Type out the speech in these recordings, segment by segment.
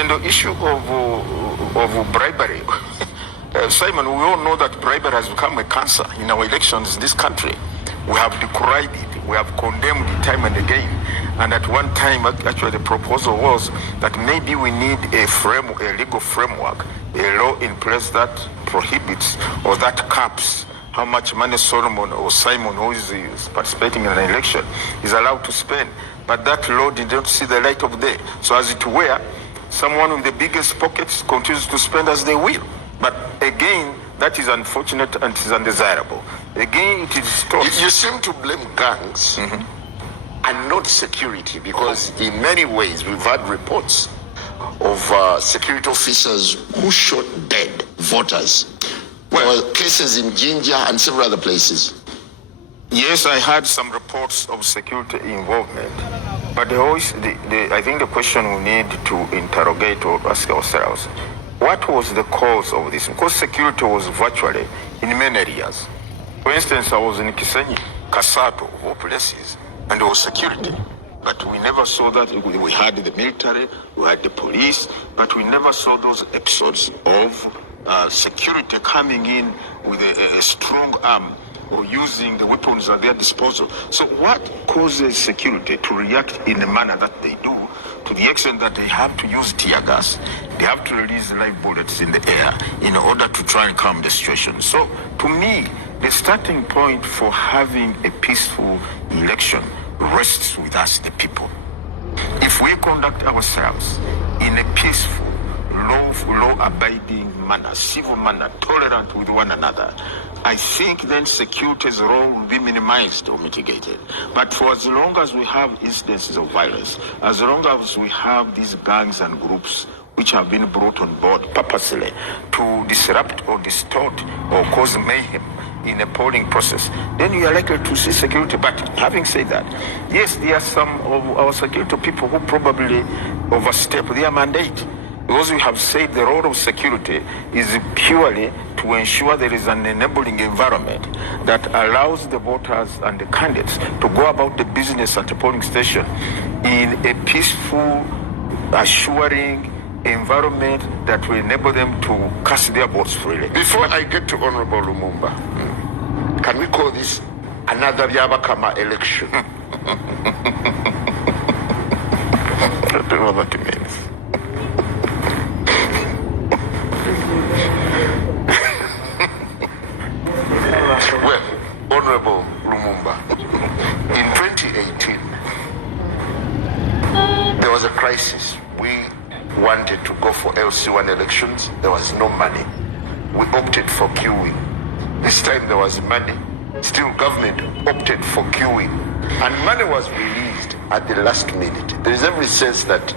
And the issue of bribery, Simon, we all know that bribery has become a cancer in our elections in this country. We have decried it, we have condemned it time and again. And at one time, actually, the proposal was that maybe we need a legal framework, a law in place that prohibits or that caps how much money Solomon or Simon, who is participating in an election, is allowed to spend. But that law did not see the light of day. So as it were, someone with the biggest pockets continues to spend as they will. But again, that is unfortunate and it is undesirable. Again, it is you seem to blame gangs and not security, because in many ways we've had reports of security officers who shot dead voters. There were cases in Jinja and several other places. Yes, I had some reports of security involvement. But I think the question we need to interrogate or ask ourselves, what was the cause of this? Because security was virtually in many areas. For instance, I was in Kisenyi, Kasato, of all places, and there was security. But we never saw that. We had the military, we had the police, but we never saw those episodes of security coming in with a strong arm or using the weapons at their disposal. So what causes security to react in the manner that they do, to the extent that they have to use tear gas, they have to release live bullets in the air in order to try and calm the situation? So to me, the starting point for having a peaceful election rests with us, the people. If we conduct ourselves in a peaceful, law-abiding manner, civil manner, tolerant with one another, I think then security's role will be minimized or mitigated. But for as long as we have instances of violence, as long as we have these gangs and groups which have been brought on board purposely to disrupt or distort or cause mayhem in a polling process, then you are likely to see security. But having said that, yes, there are some of our security people who probably overstep their mandate. Because we have said the role of security is purely to ensure there is an enabling environment that allows the voters and the candidates to go about the business at the polling station in a peaceful, assuring environment that will enable them to cast their votes freely. Before I get to Honorable Lumumba, can we call this another Byabakama election? I don't know what that means. Well, Honorable Lumumba, in 2018, there was a crisis. We wanted to go for LC1 elections. There was no money. We opted for queuing. This time there was money. Still, government opted for queuing. And money was released at the last minute. There is every sense that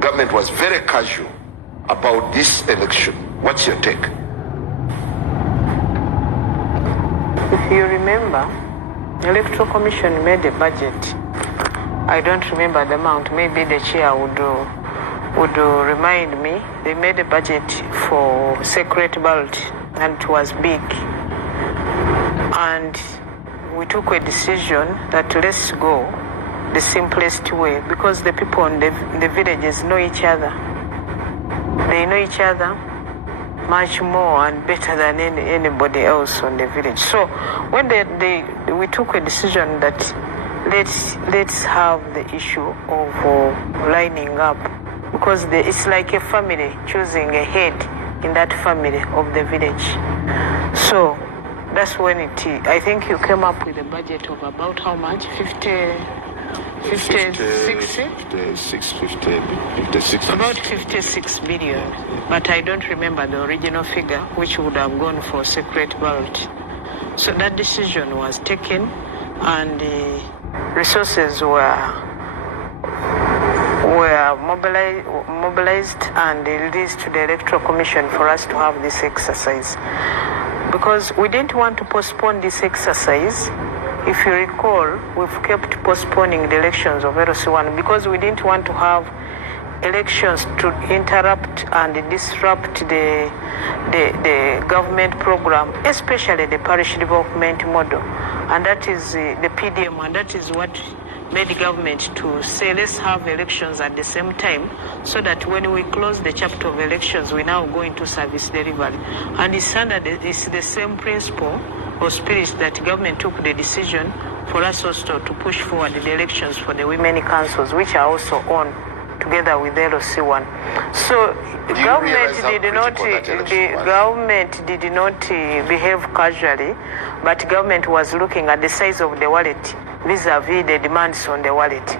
government was very casual about this election. What's your take? If you remember, the Electoral Commission made a budget. I don't remember the amount. Maybe the chair would remind me. They made a budget for secret ballot, and it was big. And we took a decision that let's go the simplest way, because the people in the villages know each other. They know each other much more and better than anybody else on the village. So when we took a decision that let's have the issue of lining up, because it's like a family choosing a head in that family of the village. So that's when I think you came up with a budget of about how much? 56 billion, but I don't remember the original figure, which would have gone for secret ballot. So that decision was taken, and the resources were mobilized and released to the Electoral Commission for us to have this exercise. Because we didn't want to postpone this exercise. If you recall, we've kept postponing the elections of LC1 because we didn't want to have elections to interrupt and disrupt the government program, especially the parish development model. And that is the PDM, and that is what made the government to say, let's have elections at the same time, so that when we close the chapter of elections, we now go into service delivery. And it's the same principle or spirit that government took the decision for us also to push forward the elections for the women councils, which are also on together with LOC1. So the government did not behave casually, but government was looking at the size of the wallet vis-a-vis the demands on the wallet.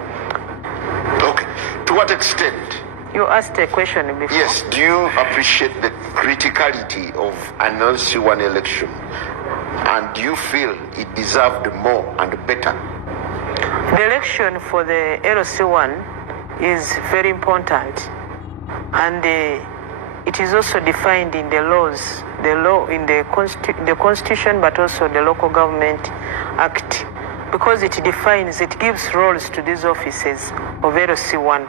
Okay. To what extent? You asked a question before. Yes. Do you appreciate the criticality of an LC1 election? And do you feel it deserved more and better? The election for the LC1 is very important, and it is also defined in the laws, the law in the Constitution, but also the Local Government Act, because it defines, it gives roles to these offices of LC1.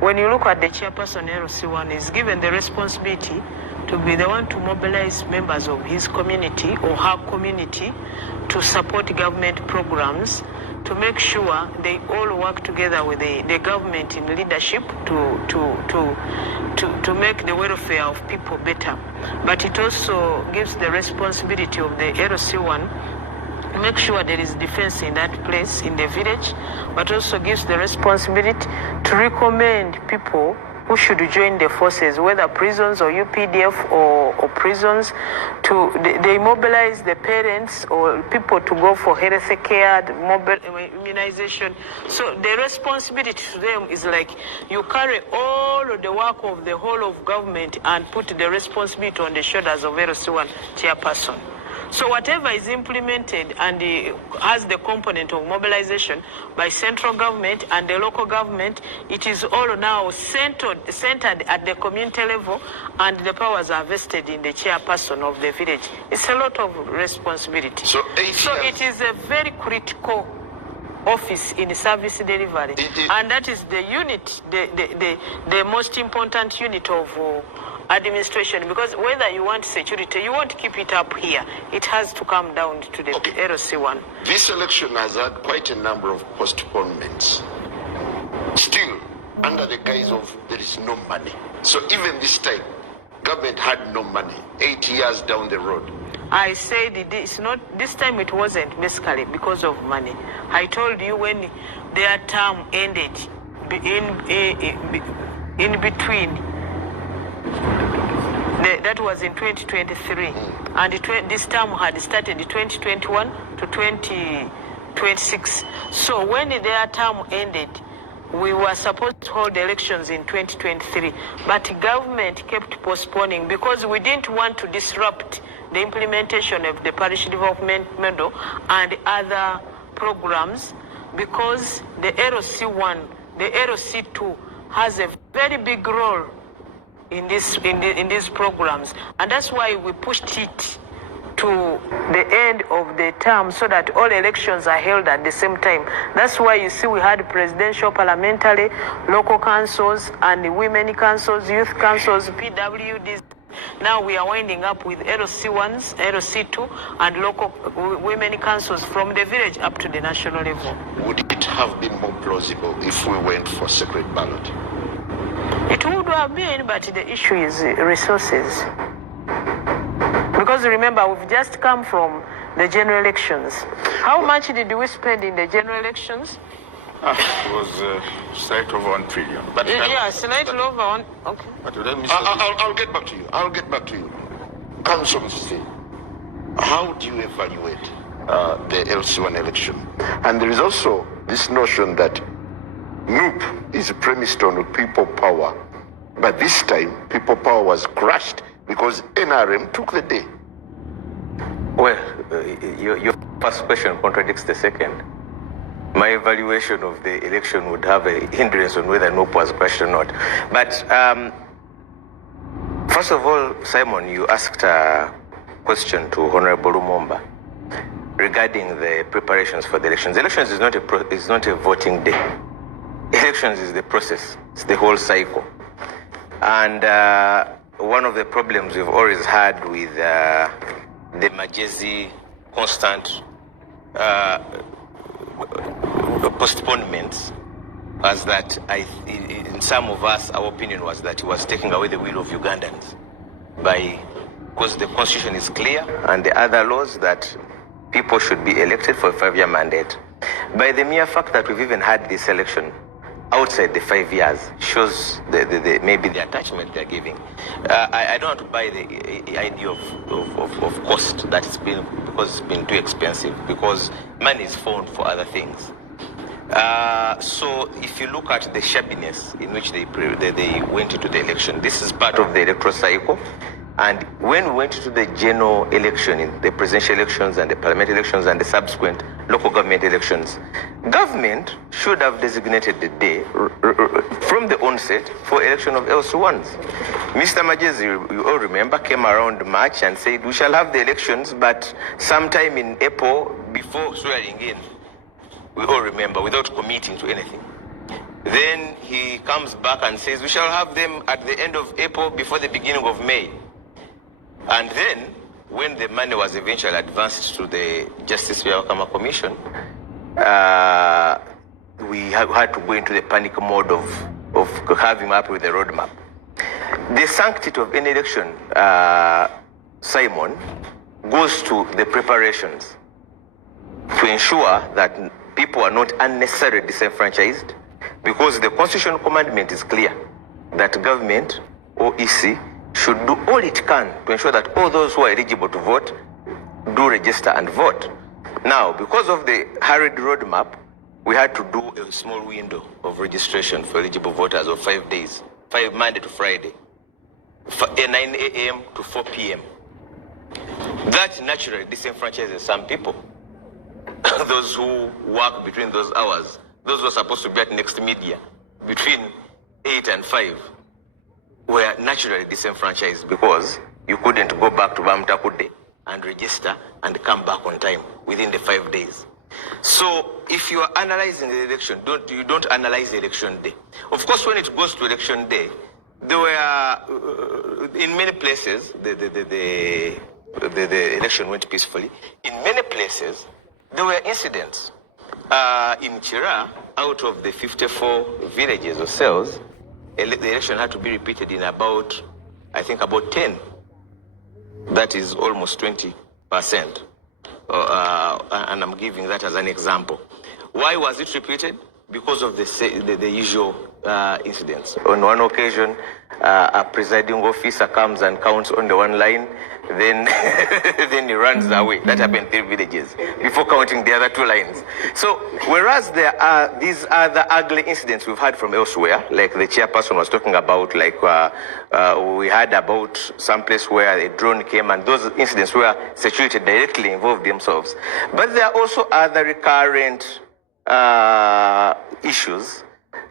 When you look at the chairperson LC1, is given the responsibility to be the one to mobilize members of his community or her community to support government programs, to make sure they all work together with the government in leadership to make the welfare of people better. But it also gives the responsibility of the LC1 to make sure there is defense in that place, in the village, but also gives the responsibility to recommend people who should join the forces, whether prisons or UPDF or prisons. They mobilize the parents or people to go for health care, immunization. So the responsibility to them is like you carry all of the work of the whole of government and put the responsibility on the shoulders of LC1 chairperson. So whatever is implemented and has the component of mobilization by central government and the local government, it is all now centered at the community level, and the powers are vested in the chairperson of the village. It's a lot of responsibility. So it is a very critical office in service delivery, and that is the unit, the most important unit of administration, because whether you want security, you won't keep it up here. It has to come down to the LC1. This election has had quite a number of postponements. Still, under the guise of there is no money. So even this time, government had no money, 8 years down the road. I said it's not, this time it wasn't basically because of money. I told you when their term ended, in between, that was in 2023, and this term had started in 2021 to 2026. So when their term ended, we were supposed to hold elections in 2023, but government kept postponing because we didn't want to disrupt the implementation of the parish development model and other programs, because the LC1, the LC2 has a very big role in these programs, and that's why we pushed it to the end of the term so that all elections are held at the same time. That's why you see we had presidential, parliamentary, local councils, and women councils, youth councils, PWDs. Now we are winding up with LC1s, LC2, and local women councils from the village up to the national level. Would it have been more plausible if we went for secret ballot? It would have been, but the issue is resources. Because remember, we've just come from the general elections. How much did we spend in the general elections? It was slightly over 1 trillion. But yeah, slightly over 1. Okay. But let me I'll get back to you. I'll get back to you. Council, how do you evaluate the LC1 election? And there is also this notion that NUP is premised on people power. But this time, people power was crushed because NRM took the day. Well, your first question contradicts the second. My evaluation of the election would have a hindrance on whether NUP was crushed or not. But first of all, Simon, you asked a question to Honorable Lumumba regarding the preparations for the elections. Elections is not a voting day. Elections is the process. It's the whole cycle. And one of the problems we've always had with the Majezi constant postponements was that in some of us, our opinion was that he was taking away the will of Ugandans because the constitution is clear and the other laws that people should be elected for a 5-year mandate. By the mere fact that we've even had this election outside the 5 years shows maybe the attachment they're giving. I don't want to buy the idea of cost that it's been, because it's been too expensive, because money is found for other things. So if you look at the shabbiness in which they went into the election, this is part of the electoral cycle. And when we went into the general election, in the presidential elections and the parliamentary elections and the subsequent local government elections, government should have designated the day from the onset for election of LC1s. Mr. Majezi, you all remember, came around March and said, we shall have the elections, but sometime in April before swearing in. We all remember, without committing to anything. Then he comes back and says, we shall have them at the end of April before the beginning of May. And then, when the money was eventually advanced to the Justice Byabakama Commission, we had to go into the panic mode of having up with the roadmap. The sanctity of any election, Simon, goes to the preparations to ensure that people are not unnecessarily disenfranchised, because the constitutional commandment is clear that government or EC should do all it can to ensure that all those who are eligible to vote do register and vote. Now, because of the hurried roadmap, we had to do a small window of registration for eligible voters of 5 days, Monday to Friday, 9 a.m. to 4 p.m. That naturally disenfranchises some people. Those who work between those hours, those who are supposed to be at Next Media between 8 and 5, were naturally disenfranchised because you couldn't go back to Bamtakude and register and come back on time within the 5 days. So if you are analyzing the election, you don't analyze the election day. Of course, when it goes to election day, there were in many places the election went peacefully. In many places there were incidents. In Chira, out of the 54 villages or cells, the election had to be repeated in about 10. That is almost 20%. And I'm giving that as an example. Why was it repeated? Because of the usual incidents. On one occasion, a presiding officer comes and counts on the one line, then then he runs away. That happened in 3 villages before counting the other 2 lines. So whereas there are these other ugly incidents we've had from elsewhere, like the chairperson was talking about, like we had about some place where a drone came, and those incidents where security directly involved themselves. But there are also other recurrent issues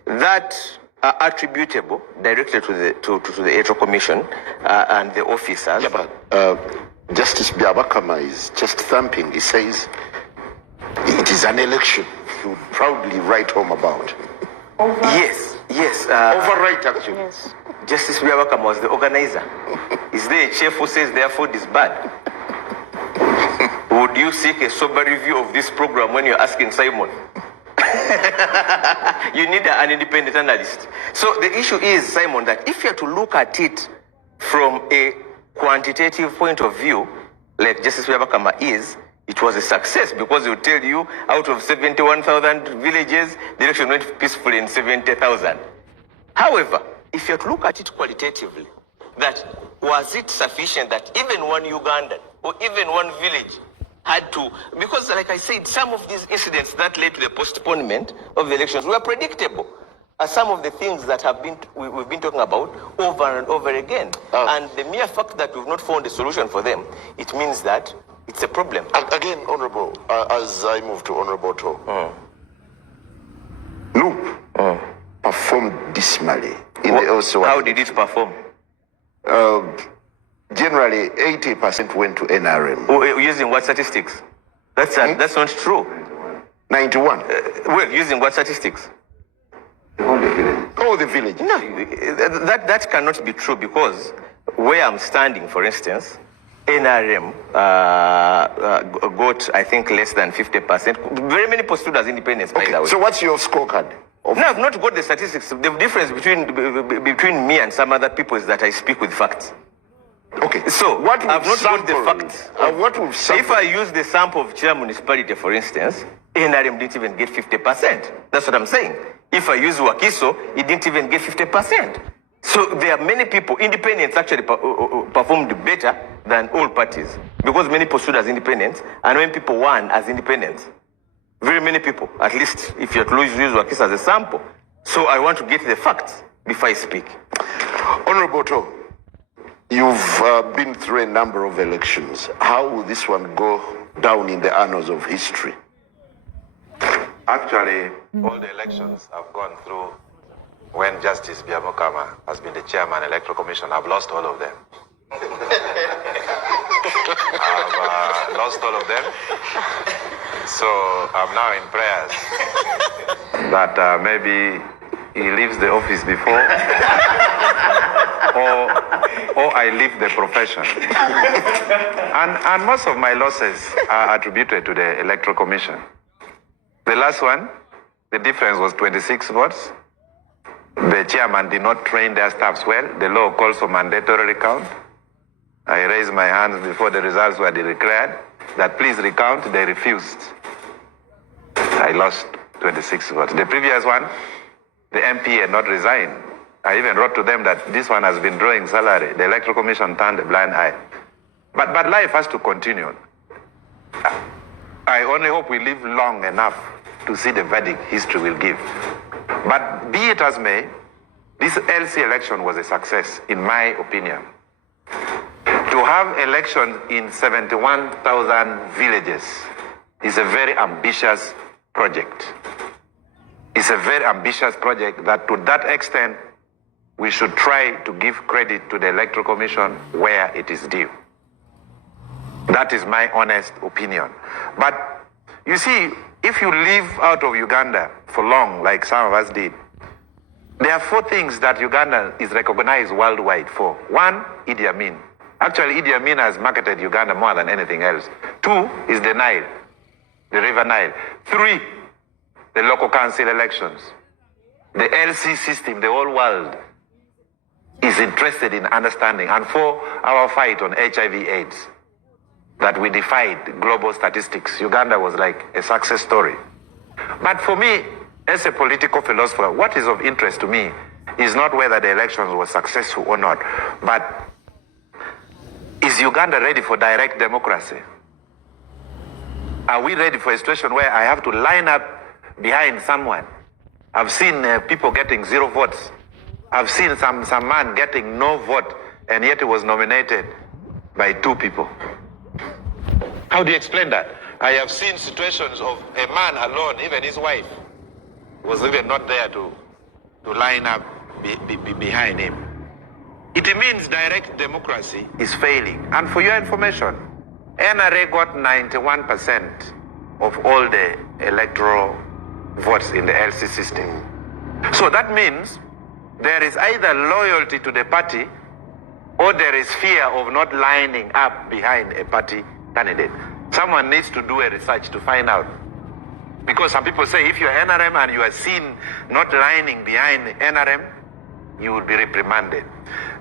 that are attributable directly to the Electoral Commission and the officers. Yeah, but Justice Byabakama is just thumping. He says it is an election. He would proudly write home about. Yes. Overwrite, actually. Yes. Justice Byabakama was the organizer. Is there a chef who says their food is bad? Would you seek a sober review of this program when you're asking Simon? You need an independent analyst. So the issue is, Simon, that if you have to look at it from a quantitative point of view, like Justice Byabakama is, it was a success, because it will tell you out of 71,000 villages, the election went peacefully in 70,000. However, if you have to look at it qualitatively, that was it sufficient that even one Ugandan or even one village had to, because like I said, some of these incidents that led to the postponement of the elections were predictable. Some of the things that we've been talking about over and over again. And the mere fact that we've not found a solution for them, it means that it's a problem. Again, Honorable, as I move to Honorable Otto, Loop performed dismally in the LC1. How did it perform? Generally, 80% went to NRM. Using what statistics? That's not true. 91. Well, using what statistics? All the villages. No, that cannot be true, because where I'm standing, for instance, NRM got, I think, less than 50%. Very many pursued as independents, by the way. So what's your scorecard? No, I've not got the statistics. The difference between me and some other people is that I speak with facts. Okay. So what I've not got the facts. What would if I use the sample of Chia municipality, for instance, NRM didn't even get 50%. That's what I'm saying. If I use Wakiso, it didn't even get 50%. So there are many people, independents actually performed better than all parties because many pursued as independents and when people won as independents. Very many people, at least if you're to use Wakiso as a sample. So I want to get the facts before I speak. Honorable Otto, you've been through a number of elections. How will this one go down in the annals of history? Actually, all the elections I've gone through when Justice Byabakama has been the chairman of the Electoral Commission, I've lost all of them. I've lost all of them. So I'm now in prayers that maybe he leaves the office before or I leave the profession. And most of my losses are attributed to the Electoral Commission. The last one, the difference was 26 votes. The chairman did not train their staffs well. The law calls for mandatory recount. I raised my hands before the results were declared that please recount. They refused. I lost 26 votes. The previous one, the MP had not resigned. I even wrote to them that this one has been drawing salary. The Electoral Commission turned a blind eye. But life has to continue. I only hope we live long enough to see the verdict history will give. But be it as may, this LC election was a success, in my opinion. To have elections in 71,000 villages is a very ambitious project. It's a very ambitious project that to that extent, we should try to give credit to the Electoral Commission where it is due. That is my honest opinion. But you see, if you live out of Uganda for long, like some of us did, there are 4 things that Uganda is recognized worldwide for. 1, Idi Amin. Actually, Idi Amin has marketed Uganda more than anything else. 2 is the Nile, the River Nile. 3, the local council elections. The LC system, the whole world is interested in understanding. And 4, our fight on HIV/AIDS. That we defied global statistics. Uganda was like a success story. But for me, as a political philosopher, what is of interest to me is not whether the elections were successful or not, but is Uganda ready for direct democracy? Are we ready for a situation where I have to line up behind someone? I've seen people getting 0 votes. I've seen some man getting no vote, and yet he was nominated by 2 people. How do you explain that? I have seen situations of a man alone, even his wife, was even not there to line up behind him. It means direct democracy is failing. And for your information, NRA got 91% of all the electoral votes in the LC system. So that means there is either loyalty to the party or there is fear of not lining up behind a party candidate. Someone needs to do a research to find out. Because some people say if you're NRM and you are seen not lining behind NRM, you will be reprimanded.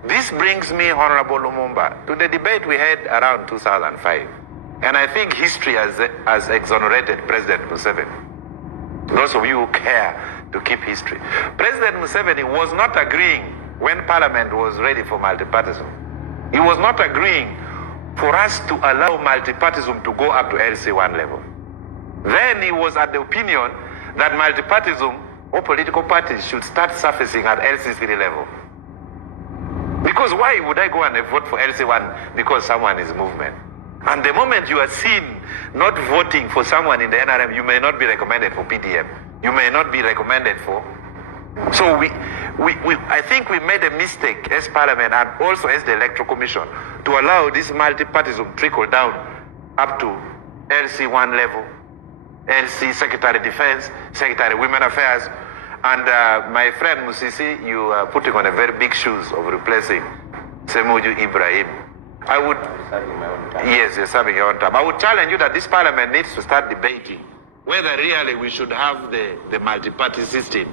This brings me, Honorable Lumumba, to the debate we had around 2005. And I think history has exonerated President Museveni. Those of you who care to keep history. President Museveni was not agreeing when Parliament was ready for multipartism. He was not agreeing for us to allow multipartism to go up to LC1 level. Then he was at the opinion that multipartism or political parties should start surfacing at LC3 level. Because why would I go and vote for LC1 because someone is movement? And the moment you are seen not voting for someone in the NRM, you may not be recommended for PDM. You may not be recommended for. So I think we made a mistake as Parliament and also as the Electoral Commission to allow this multipartism trickle down up to LC1 level, LC Secretary Defense, Secretary Women Affairs. And my friend Musisi, you are putting on a very big shoes of replacing Semuju Ibrahim. I would, yes, you're serving your own term. I would challenge you that this parliament needs to start debating whether really we should have the multi-party system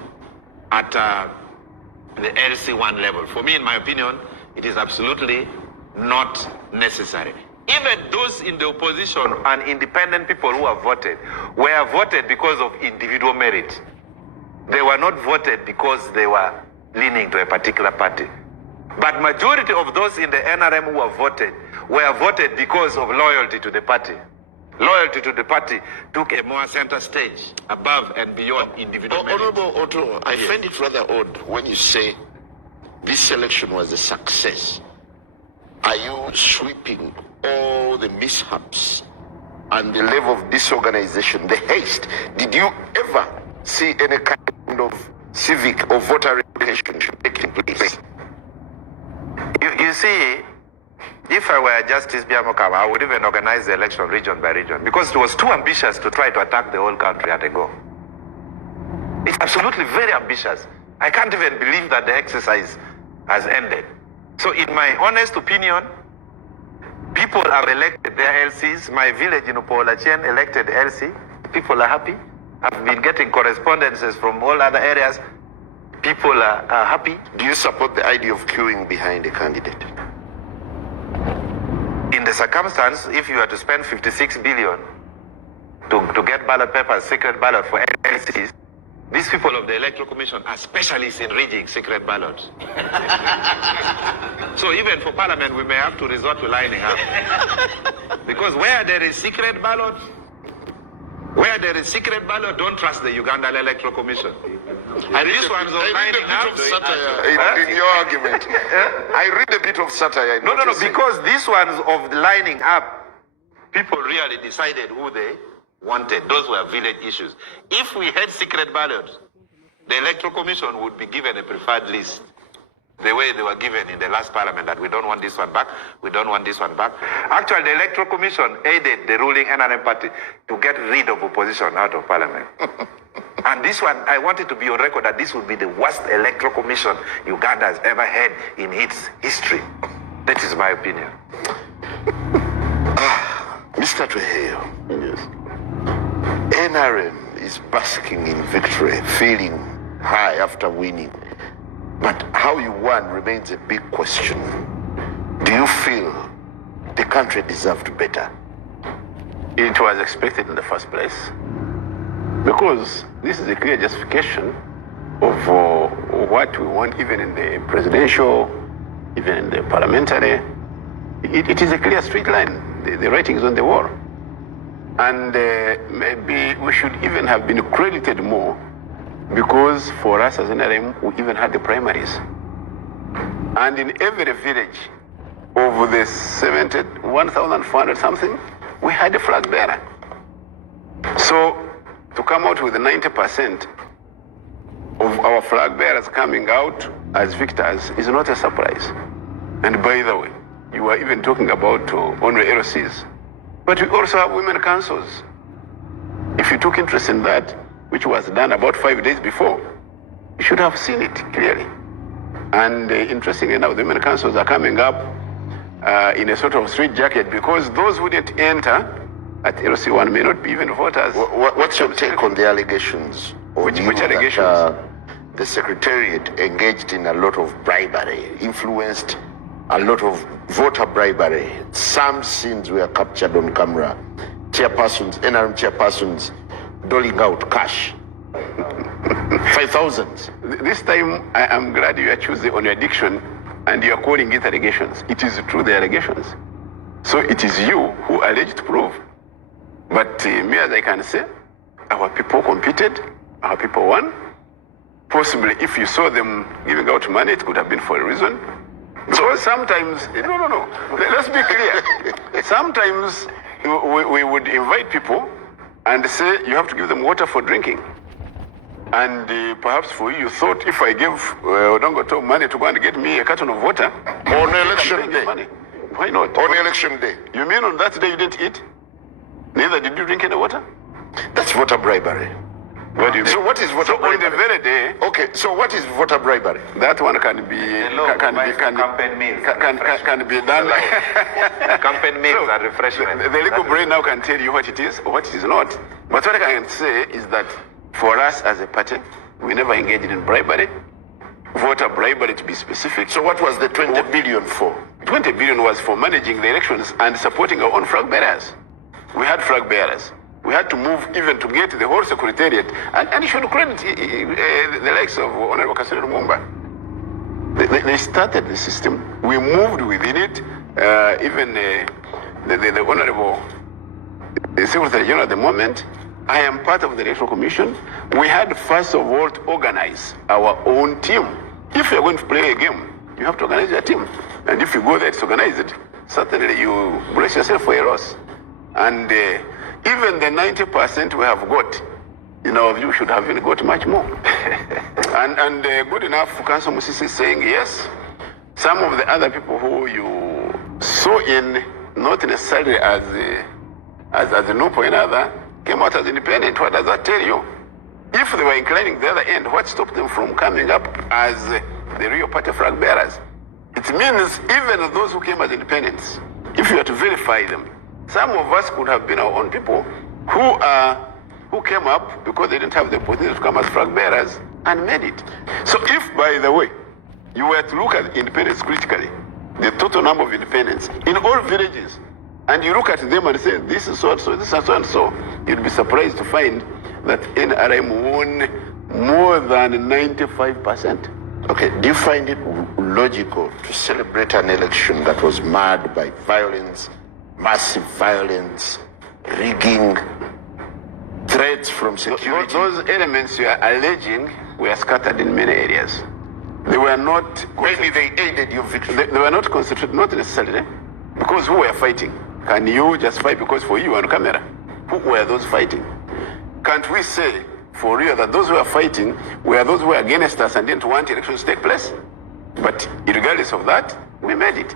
at the LC1 level. For me, in my opinion, it is absolutely not necessary. Even those in the opposition and independent people who have voted were voted because of individual merit. They were not voted because they were leaning to a particular party. But majority of those in the NRM who have voted were voted because of loyalty to the party. Loyalty to the party took a more center stage above and beyond individual merit. Honorable Otto, I find it rather odd when you say this election was a success. Are you sweeping all the mishaps and the level of disorganization, the haste? Did you ever see any kind of civic or voter relationship taking place? You see, if I were Justice Byabakama, I would even organize the election region by region because it was too ambitious to try to attack the whole country at a go. It's absolutely very ambitious. I can't even believe that the exercise has ended. So in my honest opinion, people have elected their LCs. My village in Upolachien elected LC. People are happy. I've been getting correspondences from all other areas. People are happy. Do you support the idea of queuing behind a candidate? In the circumstance, if you are to spend 56 billion to get ballot papers, secret ballot for LCs, these people of the Electoral Commission are specialists in rigging secret ballots. So even for Parliament, we may have to resort to lining up. Because where there is secret ballot, don't trust the Ugandan Electoral Commission. I read a bit of satire in your argument. I read a bit of satire. No, because these ones of lining up, people really decided who they wanted. Those were village issues. If we had secret ballots, the Electoral Commission would be given a preferred list, the way they were given in the last parliament, that we don't want this one back, we don't want this one back. Actually, the Electoral Commission aided the ruling NRM party to get rid of opposition out of parliament. And this one, I wanted to be on record that this would be the worst Electoral Commission Uganda has ever had in its history. That is my opinion. Mr. Tweheyo, yes. NRM is basking in victory, feeling high after winning. But how you won remains a big question. Do you feel the country deserved better? It was expected in the first place, because this is a clear justification of what we want, even in the presidential, even in the parliamentary. It is a clear straight line. The writing is on the wall. And maybe we should even have been credited more, because for us as NRM, we even had the primaries. And in every village, over the 1,400 something, we had a flag bearer. So to come out with 90% of our flag bearers coming out as victors is not a surprise. And by the way, you were even talking about honorary LCs. But we also have women councils. If you took interest in that, which was done about 5 days before, you should have seen it clearly. And interestingly enough, the women councils are coming up in a sort of straitjacket, because those who didn't enter at LC1 may not be even voters. What's your take on the allegations? Which allegations? The Secretariat engaged in a lot of bribery, influenced a lot of voter bribery. Some scenes were captured on camera. Chairpersons, NRM chairpersons, doling out cash. 5,000. This time, I am glad you are choosing on your diction and you are calling it allegations. It is true, the allegations. So it is you who alleged to prove. But me, as I can say, our people competed, our people won. Possibly, if you saw them giving out money, it could have been for a reason. So sometimes, no. Let's be clear. Sometimes we would invite people and say, you have to give them water for drinking. And perhaps for you thought, if I give Odong Otto money to go and get me a carton of water, on election day. Money. Why not? On election day. You mean on that day you didn't eat? Neither did you drink any water? That's voter bribery. What do you mean? So what is voter on the bribery? very day, Okay, so what is voter bribery? that one can be campaign meals. can be done. Campaign meals So, are refreshment. The legal brain now can tell you what it is or what it is not. But what I can say is that for us as a party, we never engaged in bribery. Voter bribery, to be specific. So what was the 20 billion for? 20 billion was for managing the elections and supporting our own flag bearers. We had flag bearers. We had to move even to get the whole secretariat. And you should credit the likes of Honorable Kasiril Lumumba. They started the system. We moved within it. Even the Honorable the Secretary General at the moment, I am part of the Electoral Commission. We had first of all to organize our own team. If you're going to play a game, you have to organize your team. And if you go there to organize it, certainly you brace yourself for a loss. And even the 90% we have got, in our view, should have even got much more. and good enough, Council Musisi is saying yes. Some of the other people who you saw in, not necessarily as a no point other, came out as independent. What does that tell you? If they were inclining the other end, what stopped them from coming up as the real party flag bearers? It means even those who came as independents, if you were to verify them, some of us could have been our own people who came up because they didn't have the opportunity to come as flag bearers and made it. So if, by the way, you were to look at independents critically, the total number of independents in all villages, and you look at them and say, this is so and so, this is so and so, you'd be surprised to find that NRM won more than 95%. Okay, do you find it logical to celebrate an election that was marred by violence, massive violence, rigging, threats from security? Those elements you are alleging were scattered in many areas. They were not... Maybe they aided your victory. They were not concentrated, not necessarily, because who were fighting? Can you just fight because for you on camera? Who were those fighting? Can't we say for real that those who are fighting were those who were against us and didn't want elections to take place? But regardless of that, we made it.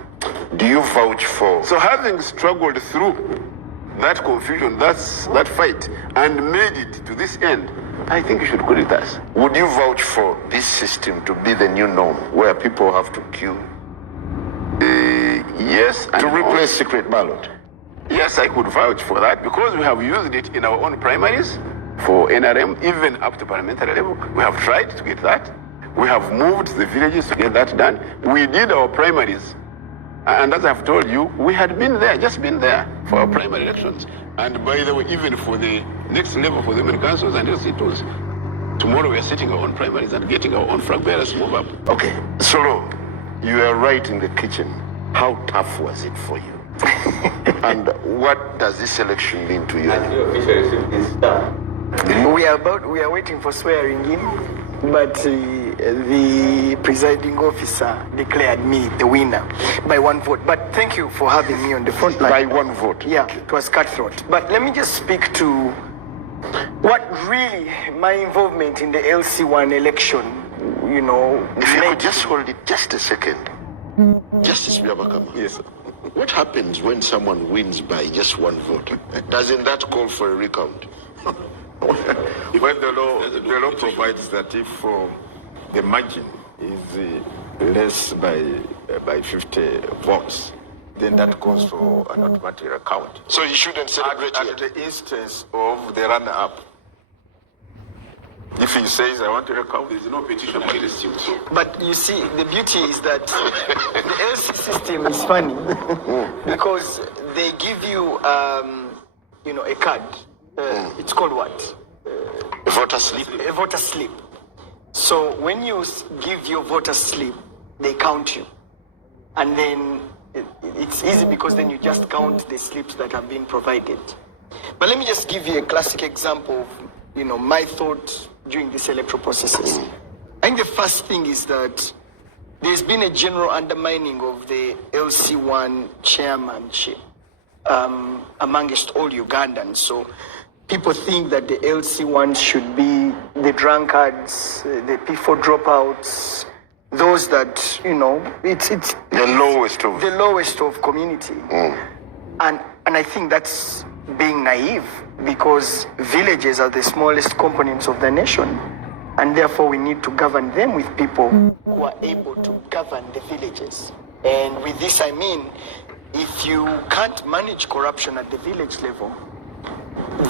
Do you vouch for... So having struggled through that confusion, that fight, and made it to this end, I think you should credit us. Would you vouch for this system to be the new norm, where people have to queue? Yes. To replace secret ballot? Yes, I could vouch for that because we have used it in our own primaries for NRM, even up to parliamentary level. We have tried to get that. We have moved the villages to get that done. We did our primaries. And as I've told you, we had been there, just been there for our primary elections. And by the way, even for the next level for the women councils and LC2s, tomorrow we are setting our own primaries and getting our own flag bearers to move up. Okay, Solo, you are right in the kitchen. How tough was it for you? And what does this election mean to you? We are waiting for swearing in, but the presiding officer declared me the winner by 1 vote. But thank you for having me on the front line. By 1 vote? Yeah, it was cutthroat. But let me just speak to what really my involvement in the LC1 election, you know. If you could just hold it just a second. Justice Byabakama. Yes, sir. What happens when someone wins by just 1 vote? Doesn't that call for a recount? Well, the law provides that if the margin is less by 50 votes, then that calls for an automatic recount. So you shouldn't celebrate At yet? the instance of the runner-up, if he says, I want to recount, There's no petition against you. But you see, the beauty is that the LC system is funny because they give you, you know, a card. It's called what? A voter slip? A voter slip. So when you give your voter slip, they count you. And then it's easy because then you just count the slips that have been provided. But let me just give you a classic example of, you know, my thought during these electoral processes. I think the first thing is that there's been a general undermining of the LC1 chairmanship amongst all Ugandans. So people think that the LC1 should be the drunkards, the be4 dropouts, those that, you know, it's The lowest of... the lowest of community. And I think that's being naive, because villages are the smallest components of the nation, and therefore we need to govern them with people who are able to govern the villages. And with this I mean, if you can't manage corruption at the village level,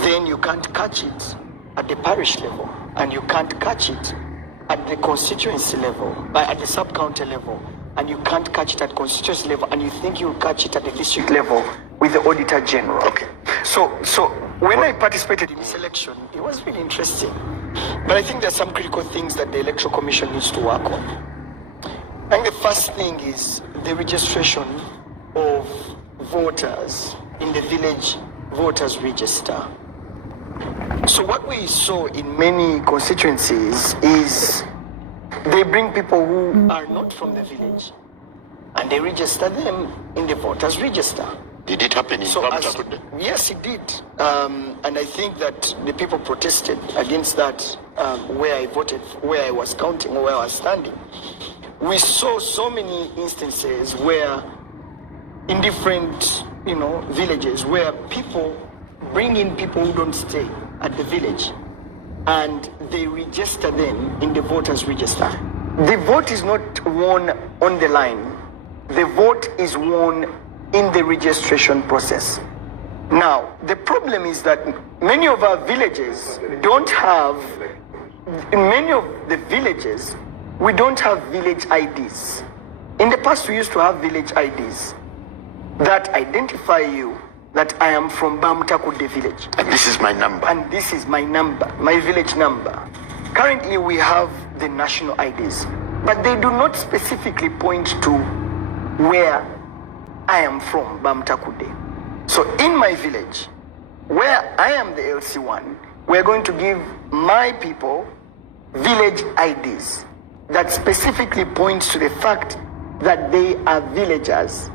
then you can't catch it at the parish level, and you can't catch it at the constituency level, at the sub-county level, and you can't catch it at constituency level, and you think you'll catch it at the district level with the Auditor General. Okay. So when I participated in this election, it was really interesting. But I think there are some critical things that the Electoral Commission needs to work on. I think the first thing is the registration of voters in the village voters register. So what we saw in many constituencies is they bring people who are not from the village and they register them in the voters register. Did it happen in Bamutakude? Yes, it did. And I think that the people protested against that where I voted, where I was counting, or where I was standing. We saw so many instances where in different, villages where people bring in people who don't stay at the village and they register them in the voters register. The vote is not won on the line. The vote is won in the registration process. Now, the problem is that many of our villages don't have, in many of the villages, we don't have village IDs. In the past, we used to have village IDs that identify you, that I am from Bamutakude village. And this is my number. And this is my number, my village number. Currently, we have the national IDs, but they do not specifically point to where I am from, Bamutakude. So in my village, where I am the LC1, we're going to give my people village IDs that specifically points to the fact that they are villagers.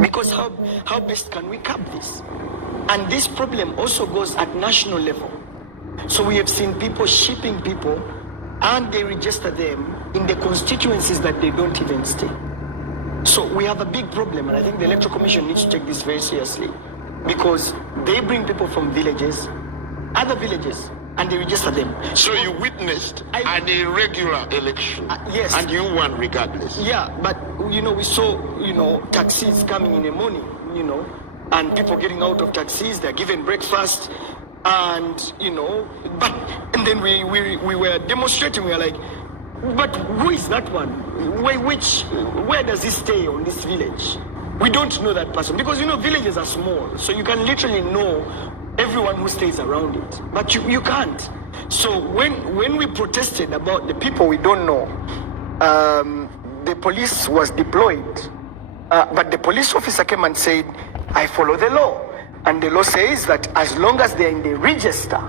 Because how best can we cap this? And this problem also goes at national level. So we have seen people shipping people and they register them in the constituencies that they don't even stay. So we have a big problem, and I think the Electoral Commission needs to take this very seriously, because they bring people from villages, other villages, and they register them. So you witnessed an irregular election, yes, and you won regardless. Yeah, but we saw taxis coming in the morning, and people getting out of taxis. They're given breakfast, and and then we were demonstrating. We were like, but who is that one? Where does he stay on this village? We don't know that person, because villages are small, so you can literally know everyone who stays around it, but you can't. So when we protested about the people we don't know, the police was deployed, but the police officer came and said, I follow the law, and the law says that as long as they're in the register,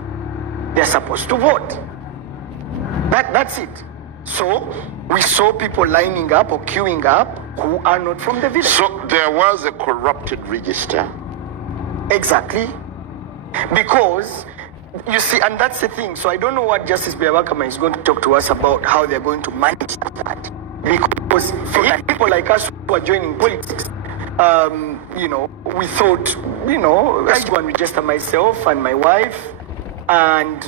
they're supposed to vote. That's it. So we saw people lining up or queuing up who are not from the village. So there was a corrupted register. Exactly. Because, you see, and that's the thing. So I don't know what Justice Byabakama is going to talk to us about, how they're going to manage that. Because for people like us who are joining politics, we thought, I go and register myself and my wife, and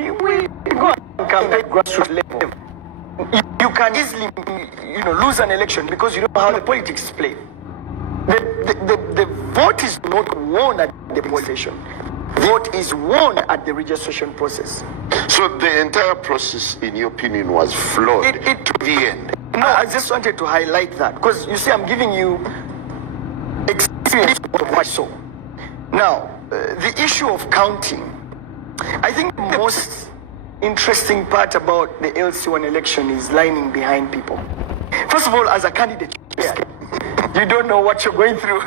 we go and campaign grassroots level. You can easily, lose an election because you know how the politics play. The vote is not won at the registration. Vote is won at the registration process. So the entire process, in your opinion, was flawed to the end. No, I just wanted to highlight that, because you see, I'm giving you experience of what I saw. Now, the issue of counting, I think the most interesting part about the LC1 election is lining behind people. First of all, as a candidate, you don't know what you're going through.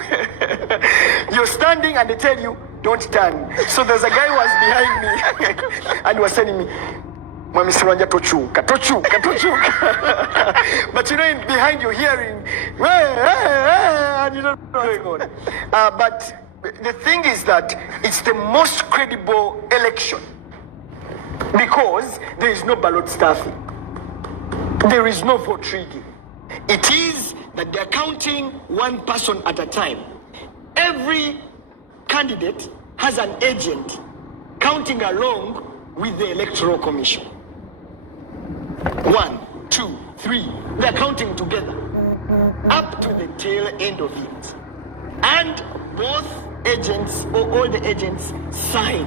You're standing and they tell you, don't turn. So there's a guy who was behind me and he was telling me, Mami Siranja tochuka. But behind you're hearing, and you don't know what's going on. But the thing is that it's the most credible election, because there is no ballot stuffing. There is no vote rigging. It is that they're counting one person at a time. Every candidate has an agent counting along with the Electoral Commission. 1, 2, 3, they're counting together up to the tail end of it. And both agents or all the agents sign.